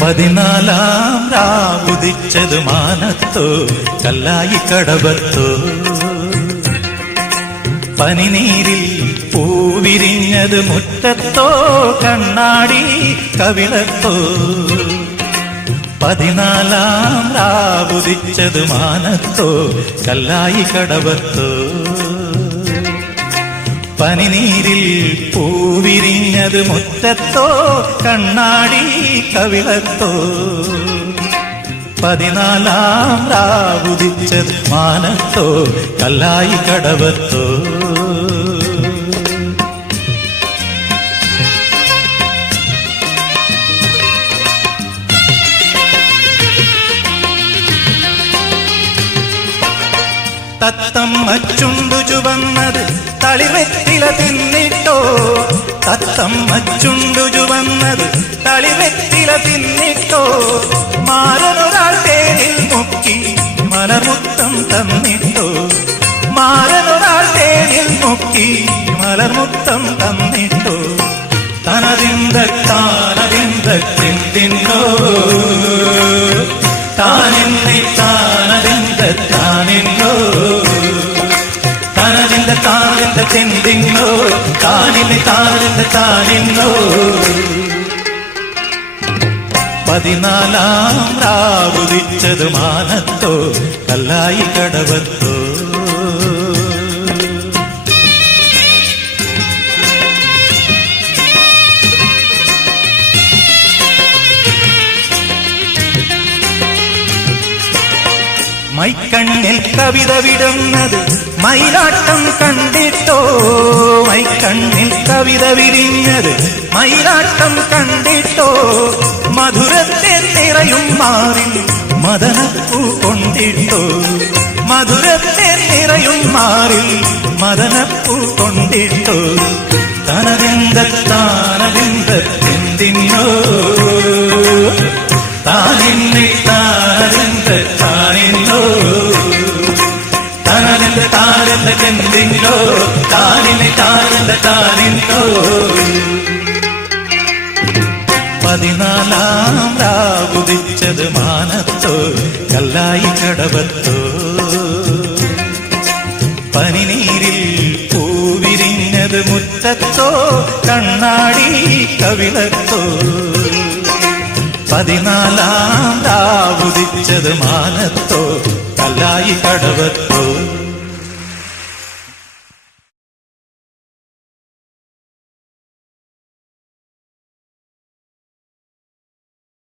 പതിനാലാം രാവുദിച്ചത് മാനത്തോ കല്ലായി കടവത്തോ പനിനീരിൽ പൂവിരിഞ്ഞത് മുറ്റത്തോ കണ്ണാടി കവിളത്തോ പതിനാലാം രാവുദിച്ചത് മാനത്തോ കല്ലായി കടവത്തോ പനിനീരിൽ പൂവിരിഞ്ഞത് മുറ്റത്തോ കണ്ണാടി കവിളത്തോ പതിനാലാം രാവുദിച്ചത് മാനത്തോ കല്ലായി കടവത്തോ തത്തമ്മ ചുണ്ടു ചുവന്നത് തളിവെറ്റില തിന്നിട്ടോ തത്തമ്മ ചുണ്ടു ചുവന്നത് തളിവെറ്റില തിന്നിട്ടോ മാരനൊരാൾ തേനിൽ മുക്കി മലർമുത്തം തന്നിട്ടോ മാരനൊരാൾ തേനിൽ മുക്കി മലർമുത്തം തന്നിട്ടോ തനതിന്ത താനതിന്തോ താനിന്നി താനതിന്ത താനിന്നോ താനതിന്ത താനിന്ത ചെന്തിന്നോ താനിന്നി താനിന്ത താനിന്നോ പതിനാലാം രാവുദിച്ചത് മാനത്തോ കല്ലായി കടവത്തോ മൈക്കണ്ണിൽ കവിത വിടുന്നത് മയിലാട്ടം കണ്ടിട്ടോ മൈക്കണ്ണിൽ കവിത വിരിഞ്ഞത് മയിലാട്ടം കണ്ടിട്ടോ മധുരത്തെ നിറയും മാറിൽ മദനപ്പൂ കൊണ്ടിട്ടോ മധുരത്തെ നിറയും മാറിൽ മദനപ്പൂ കൊണ്ടിട്ടോ തനതിന്ത താനതിന്തെന്തിന്നോ താനിന്നി താനതിന്ത താനിന്നോ താനതിന്ത താനന്തെന്തിന്നോ താനിന്നി താനന്ത താനിന്നോ പതിനാലാം രാവുദിച്ചത് മാനത്തോ കല്ലായി കടവത്തോ പനിനീരിൽ പൂവിരിഞ്ഞത് മുറ്റത്തോ കണ്ണാടി കവിളത്തോ പതിനാലാം രാവുദിച്ചത് മാനത്തോ കല്ലായി കടവത്തോ